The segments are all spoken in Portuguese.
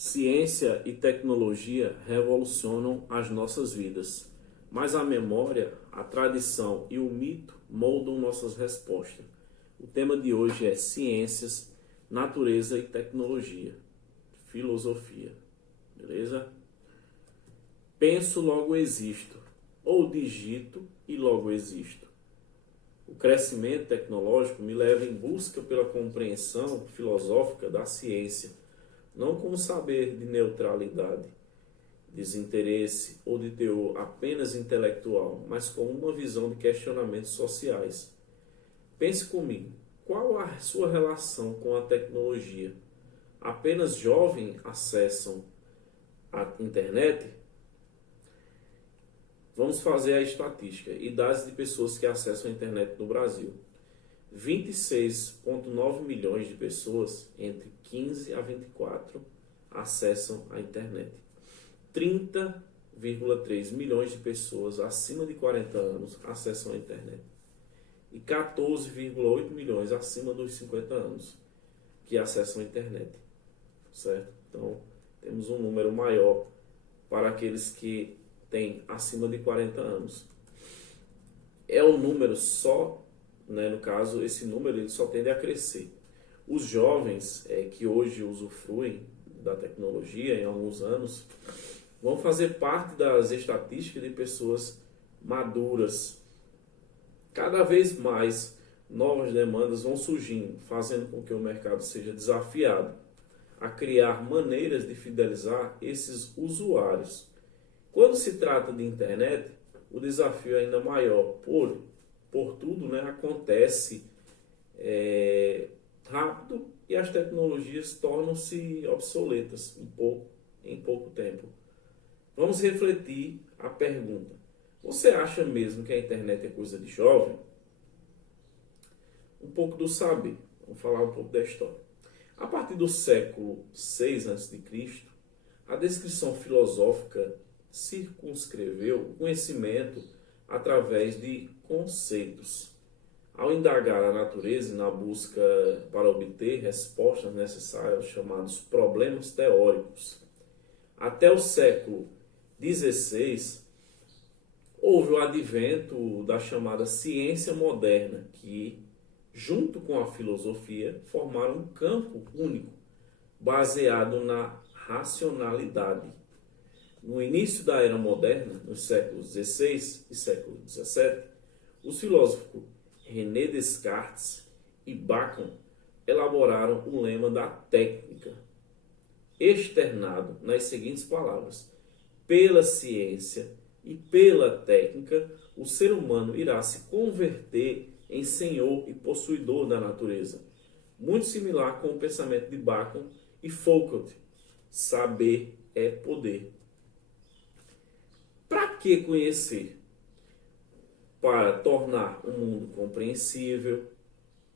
Ciência e tecnologia revolucionam as nossas vidas, mas a memória, a tradição e o mito moldam nossas respostas. O tema de hoje é ciências, natureza e tecnologia, filosofia, beleza? Penso, logo existo, ou digito e logo existo. O crescimento tecnológico me leva em busca pela compreensão filosófica da ciência, não como saber de neutralidade, desinteresse ou de teor apenas intelectual, mas com uma visão de questionamentos sociais. Pense comigo, qual a sua relação com a tecnologia? Apenas jovens acessam a internet? Vamos fazer a estatística. Idades de pessoas que acessam a internet no Brasil. 26,9 milhões de pessoas entre 15 a 24 acessam a internet. 30,3 milhões de pessoas acima de 40 anos acessam a internet. E 14,8 milhões acima dos 50 anos que acessam a internet. Certo? Então, temos um número maior para aqueles que têm acima de 40 anos. É um número só, né? No caso, esse número ele só tende a crescer. Os jovens que hoje usufruem da tecnologia em alguns anos vão fazer parte das estatísticas de pessoas maduras. Cada vez mais novas demandas vão surgindo, fazendo com que o mercado seja desafiado a criar maneiras de fidelizar esses usuários. Quando se trata de internet, o desafio é ainda maior, por tudo, né, acontece rápido e as tecnologias tornam-se obsoletas em pouco tempo. Vamos refletir a pergunta: você acha mesmo que a internet é coisa de jovem? Um pouco do saber, vamos falar um pouco da história. A partir do século VI a.C., a descrição filosófica circunscreveu o conhecimento através de conceitos. Ao indagar a natureza e na busca para obter respostas necessárias aos chamados problemas teóricos. Até o século XVI, houve o advento da chamada ciência moderna, que, junto com a filosofia, formaram um campo único, baseado na racionalidade. No início da era moderna, nos séculos XVI e século XVII, os filósofos René Descartes e Bacon elaboraram o lema da técnica, externado nas seguintes palavras: pela ciência e pela técnica, o ser humano irá se converter em senhor e possuidor da natureza. Muito similar com o pensamento de Bacon e Foucault. Saber é poder. Para que conhecer? Para tornar o mundo compreensível,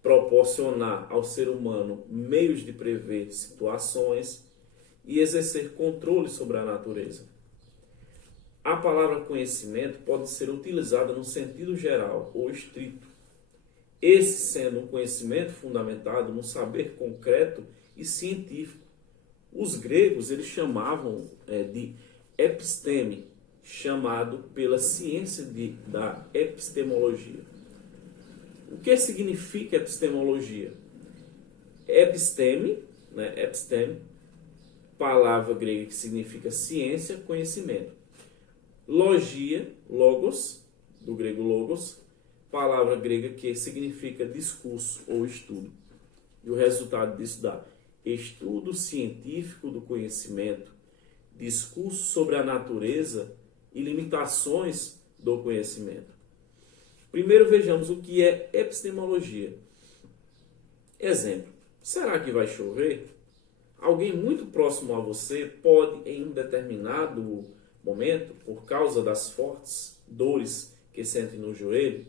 proporcionar ao ser humano meios de prever situações e exercer controle sobre a natureza. A palavra conhecimento pode ser utilizada no sentido geral ou estrito, esse sendo um conhecimento fundamentado no saber concreto e científico. Os gregos eles chamavam de episteme, chamado pela ciência da epistemologia. O que significa epistemologia? Episteme, né? Episteme, palavra grega que significa ciência, conhecimento. Logia, logos, do grego logos, palavra grega que significa discurso ou estudo. E o resultado disso dá estudo científico do conhecimento, discurso sobre a natureza e limitações do conhecimento. Primeiro vejamos o que é epistemologia. Exemplo: será que vai chover? Alguém muito próximo a você pode, em um determinado momento, por causa das fortes dores que sente no joelho,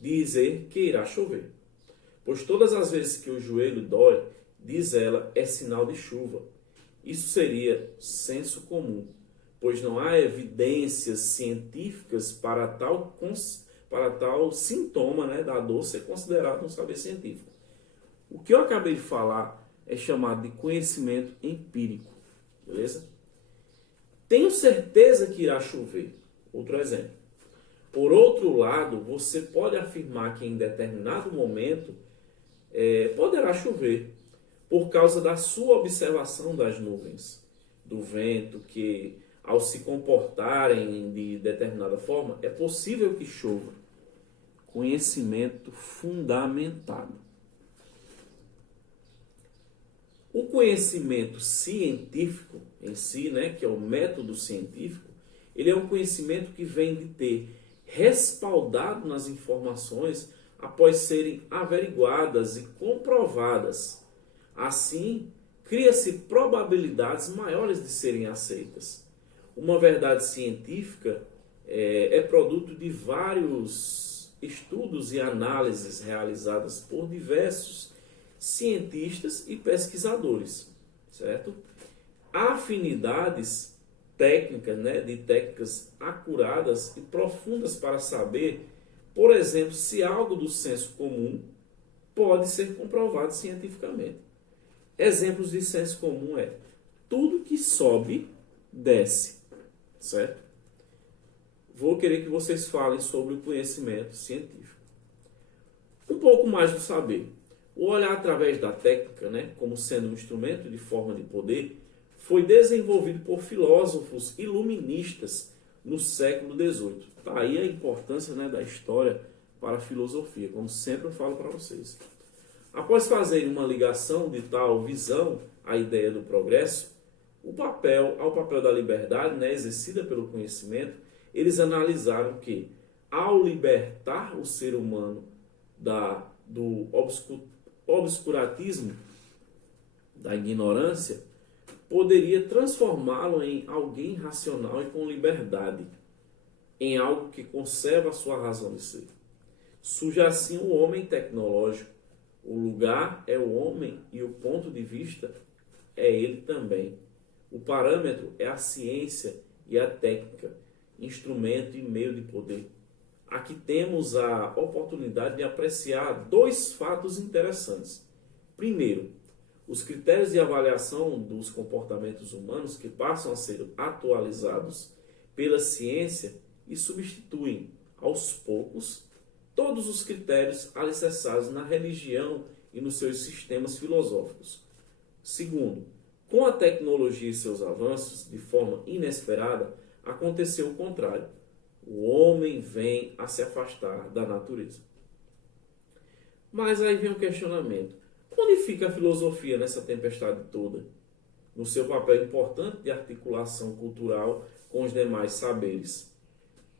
dizer que irá chover. Pois todas as vezes que o joelho dói, diz ela, é sinal de chuva. Isso seria senso comum, pois não há evidências científicas para tal sintoma, né, da dor ser considerado um saber científico. O que eu acabei de falar é chamado de conhecimento empírico. beleza? Tenho certeza que irá chover. Outro exemplo. Por outro lado, você pode afirmar que em determinado momento poderá chover, por causa da sua observação das nuvens, do vento, que ao se comportarem de determinada forma, é possível que chova. Conhecimento fundamentado. O conhecimento científico em si, né, que é o método científico, ele é um conhecimento que vem de ter respaldado nas informações após serem averiguadas e comprovadas. Assim, cria-se probabilidades maiores de serem aceitas. Uma verdade científica é produto de vários estudos e análises realizadas por diversos cientistas e pesquisadores, certo? Há afinidades técnicas, né, de técnicas acuradas e profundas para saber, por exemplo, se algo do senso comum pode ser comprovado cientificamente. Exemplos de senso comum é tudo que sobe, desce, certo? Vou querer que vocês falem sobre o conhecimento científico. Um pouco mais do saber. O olhar através da técnica, né, como sendo um instrumento de forma de poder, foi desenvolvido por filósofos iluministas no século XVIII. Está aí a importância, né, da história para a filosofia, como sempre eu falo para vocês. Após fazerem uma ligação de tal visão à ideia do progresso, ao papel da liberdade, né, exercida pelo conhecimento, eles analisaram que, ao libertar o ser humano do obscurantismo, da ignorância, poderia transformá-lo em alguém racional e com liberdade, em algo que conserva a sua razão de ser. Surge assim o homem tecnológico. O lugar é o homem e o ponto de vista é ele também. O parâmetro é a ciência e a técnica, instrumento e meio de poder. Aqui temos a oportunidade de apreciar dois fatos interessantes. Primeiro, os critérios de avaliação dos comportamentos humanos que passam a ser atualizados pela ciência e substituem, aos poucos, todos os critérios alicerçados na religião e nos seus sistemas filosóficos. Segundo, com a tecnologia e seus avanços, de forma inesperada, aconteceu o contrário. O homem vem a se afastar da natureza. Mas aí vem o questionamento. Onde fica a filosofia nessa tempestade toda? No seu papel importante de articulação cultural com os demais saberes.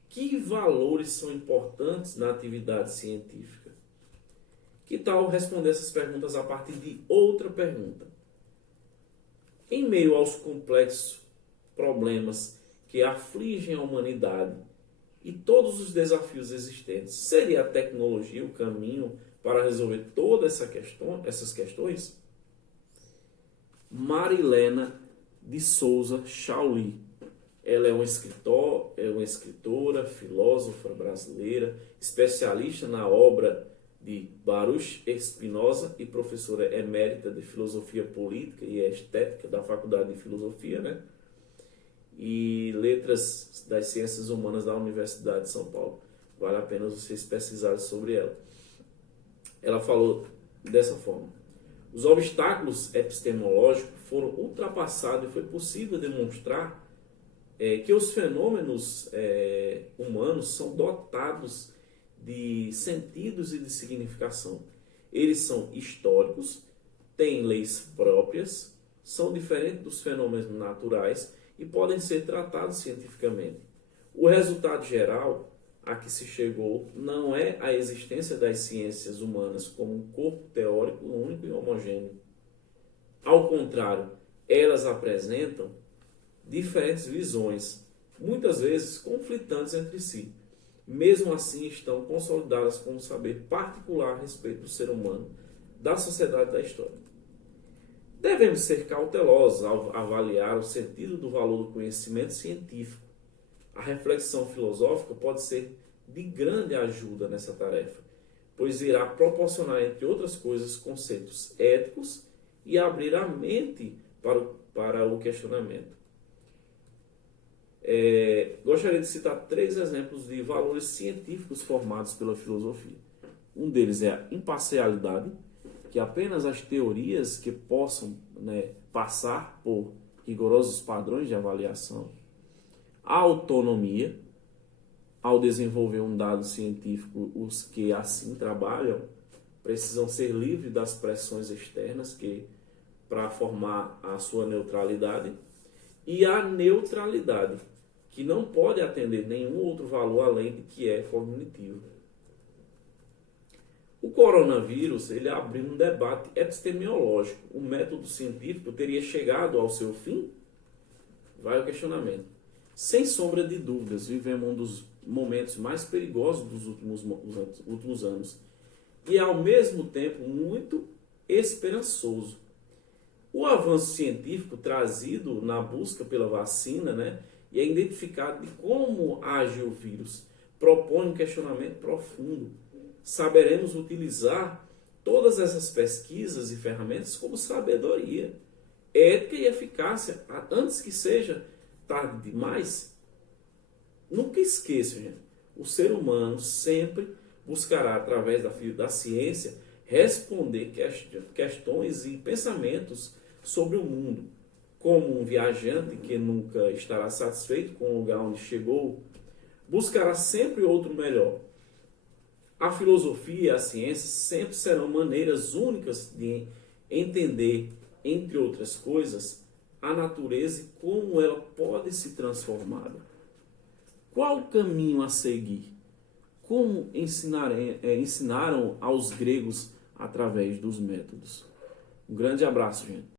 Que valores são importantes na atividade científica? Que tal responder essas perguntas a partir de outra pergunta? Em meio aos complexos problemas que afligem a humanidade e todos os desafios existentes, seria a tecnologia o caminho para resolver todas essas questões? Marilena de Souza Chauli. Ela é uma escritora, filósofa brasileira, especialista na obra de Baruch Spinoza e professora emérita de Filosofia Política e Estética da Faculdade de Filosofia, né? E Letras das Ciências Humanas da Universidade de São Paulo. Vale a pena vocês pesquisarem sobre ela. Ela falou dessa forma. Os obstáculos epistemológicos foram ultrapassados e foi possível demonstrar que os fenômenos humanos são dotados de sentidos e de significação. Eles são históricos, têm leis próprias, são diferentes dos fenômenos naturais e podem ser tratados cientificamente. O resultado geral a que se chegou não é a existência das ciências humanas como um corpo teórico único e homogêneo. Ao contrário, elas apresentam diferentes visões, muitas vezes conflitantes entre si. Mesmo assim, estão consolidadas como um saber particular a respeito do ser humano, da sociedade e da história. Devemos ser cautelosos ao avaliar o sentido do valor do conhecimento científico. A reflexão filosófica pode ser de grande ajuda nessa tarefa, pois irá proporcionar, entre outras coisas, conceitos éticos e abrir a mente para o questionamento. Gostaria de citar 3 exemplos de valores científicos formados pela filosofia. Um deles é a imparcialidade, que apenas as teorias que possam, passar por rigorosos padrões de avaliação. A autonomia, ao desenvolver um dado científico, os que assim trabalham precisam ser livres das pressões externas para formar a sua neutralidade. E a neutralidade, que não pode atender nenhum outro valor além de que é cognitivo. O coronavírus, ele abriu um debate epistemológico. O método científico teria chegado ao seu fim? Vai o questionamento. Sem sombra de dúvidas, vivemos um dos momentos mais perigosos dos últimos anos. E, ao mesmo tempo, muito esperançoso. O avanço científico trazido na busca pela vacina, e é identificado de como age o vírus, propõe um questionamento profundo. Saberemos utilizar todas essas pesquisas e ferramentas como sabedoria, ética e eficácia, antes que seja tarde demais. Nunca esqueça, gente, o ser humano sempre buscará, através da ciência, responder questões e pensamentos sobre o mundo. Como um viajante que nunca estará satisfeito com o lugar onde chegou, buscará sempre outro melhor. A filosofia e a ciência sempre serão maneiras únicas de entender, entre outras coisas, a natureza e como ela pode se transformar. Qual o caminho a seguir? Como ensinaram aos gregos através dos métodos? Um grande abraço, gente.